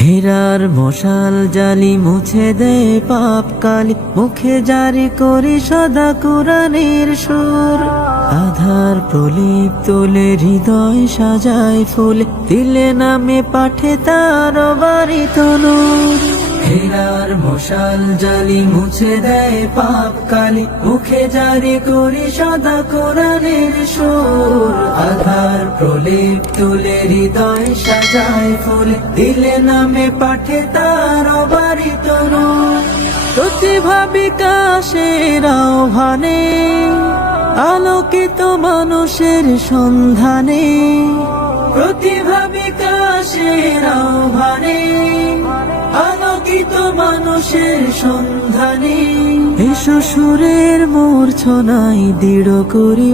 হীরার মশাল জালি মুছে দে পাপ কালি। মুখে জারি করি সদা কোরআনের সুর। আধার প্রদীপ তোলে হৃদয় সাজায় ফুল। দিলে নামে পাঠে তার বাড়ি তনুর হীরার মশাল জালি মুছে দেয় পাপ কালি। মুখে জারি করি সদা কোরআনের সুর। আধার প্রলেপ তুলে হৃদয় সাজায় ফুলে। দিলে নামে পাঠে তার বাড়ি তরুণ প্রতিভা বিকাশের আহ্বানে আলোকিত মানুষের সন্ধানে। প্রতিভা বিকাশের আহ্বানে মানুষের সন্ধানে। এসো সুরের মূর্ছনাই দৃঢ় করি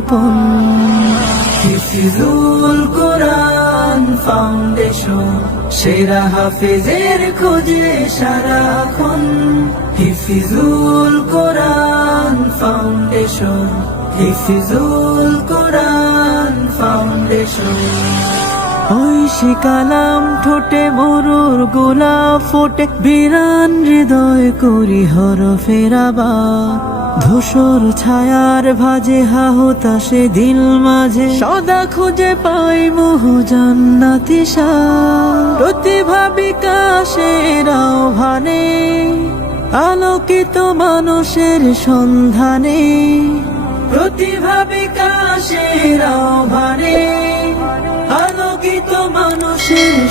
হিফিজুল কোরআন ফাউন্ডেশন, সেরা হাফেজের খোঁজে সারাক্ষণ হিফিজুল কোরআন ফাউন্ডেশন, হিফিজুল কোরআন ফাউন্ডেশন। ওই শিকালাম ঠোঁটে মরুর গোলাপ ফোটে বিরান হৃদয় করি হর ফেরাবা ধূসর ছায়ার ভাজে হাহতাসে দিল মাঝে, সদা খুঁজে পাই মোহ জান্নাতি প্রতিভা বিকাশের আহ্বানে, আলোকিত মানুষের সন্ধানে। প্রতিভা বিকাশের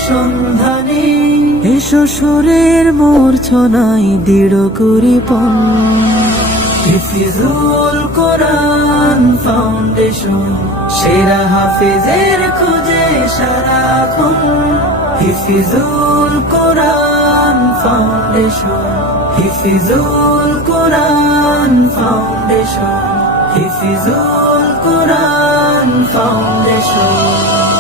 সন্ধানে। এসো সুরের মূর্ছনাই দৃঢ় করি হিফিজুল কোরআন ফাউন্ডেশন সেরা হাফেজের খোঁজে সারাক্ষণ Hifzul Quran foundation Hifzul Quran foundation Hifzul Quran foundation